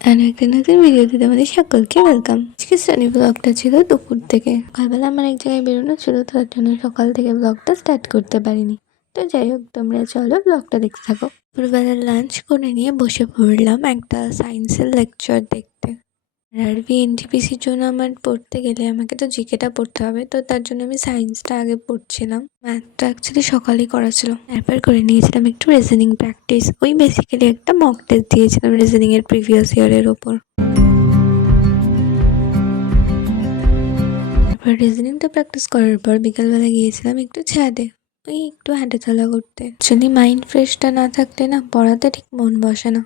আর একটা নতুন ভিডিওতে তোমাদের সকলকে ওয়েলকাম। আজকে সানি ব্লগটা ছিল দুপুর থেকে। সকালবেলা আমার এক জায়গায় বেরোনো ছিল, তার জন্য সকাল থেকে ব্লগটা স্টার্ট করতে পারিনি। তো যাই হোক, তোমরা চলো ব্লগটা দেখতে থাকো। দুপুরবেলা লাঞ্চ করে নিয়ে বসে পড়লাম একটা সায়েন্সের লেকচার দেখতে। আরবি এনটিপিসির জন্য আমার পড়তে গেলে আমাকে তো জিকেটা পড়তে হবে, তো তার জন্য আমি সায়েন্সটা আগে পড়ছিলাম। ম্যাথটা অ্যাকচুয়ালি সকালেই করা ছিল, তারপর করে নিয়েছিলাম একটু রিজনিং প্র্যাকটিস। ওই বেসিক্যালি একটা মক টেস্ট দিয়েছিলাম রিজনিং এর প্রিভিয়াস ইয়ারের ওপর। তারপর রিজনিংটা প্র্যাকটিস করার পর বিকালবেলা গিয়েছিলাম একটু ছাদে, ওই একটু হাঁটাচলা করতে। অ্যাকচুয়ালি মাইন্ড ফ্রেশটা না থাকলে না পড়াতে ঠিক মন বসে না।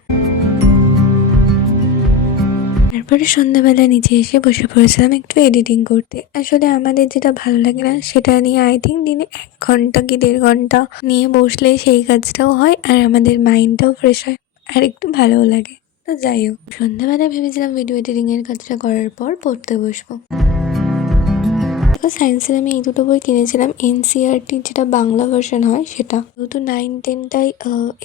তারপরে সন্ধ্যাবেলা নিচে এসে বসে পড়েছিলাম একটু এডিটিং করতে। আসলে আমাদের যেটা ভালো লাগে না সেটা নিয়ে আই থিঙ্ক দিনে 1 ঘন্টা কি 1.5 ঘন্টা নিয়ে বসলে সেই কাজটাও হয়, আর আমাদের মাইন্ডটাও ফ্রেশ হয়, আর একটু ভালোও লাগে। তো যাই হোক, সন্ধ্যাবেলায় ভেবেছিলাম ভিডিও এডিটিং এর কাজটা করার পর পড়তে বসবো। সায়েন্সের আমি এই দুটো বই কিনেছিলাম, এনসিইআরটি যেটা বাংলা ভার্সন হয় সেটা, যেহেতু 9-10টাই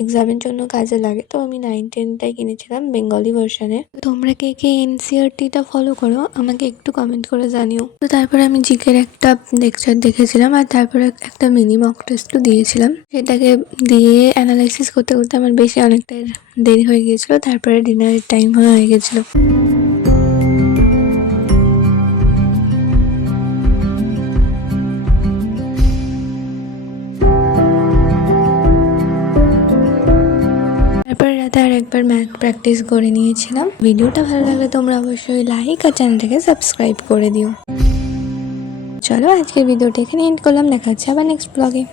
এক্সামের জন্য কাজে লাগে, তো আমি 9-10টাই কিনেছিলাম বেঙ্গলি ভার্সনে। তোমরা কে কে এনসিইআরটিটা ফলো করো আমাকে একটু কমেন্ট করে জানিও। তো তারপরে আমি জিকের একটা লেকচার দেখেছিলাম, আর তারপরে একটা মিনি মক টেস্টও দিয়েছিলাম। সেটাকে দিয়ে অ্যানালাইসিস করতে করতে আমার বেশি অনেকটাই দেরি হয়ে গিয়েছিল, তারপরে ডিনারের টাইম হয়ে গেছিলো। তারপর রাতে আর একবার ম্যাথ প্র্যাকটিস করে নিয়েছিলাম। ভিডিওটা ভালো লাগলে তোমরা অবশ্যই লাইক আর চ্যানেলটাকে সাবস্ক্রাইব করে দিও। চলো আজকের ভিডিওটা এখানে এন্ড করলাম, দেখা হচ্ছে আবার নেক্সট ব্লগে।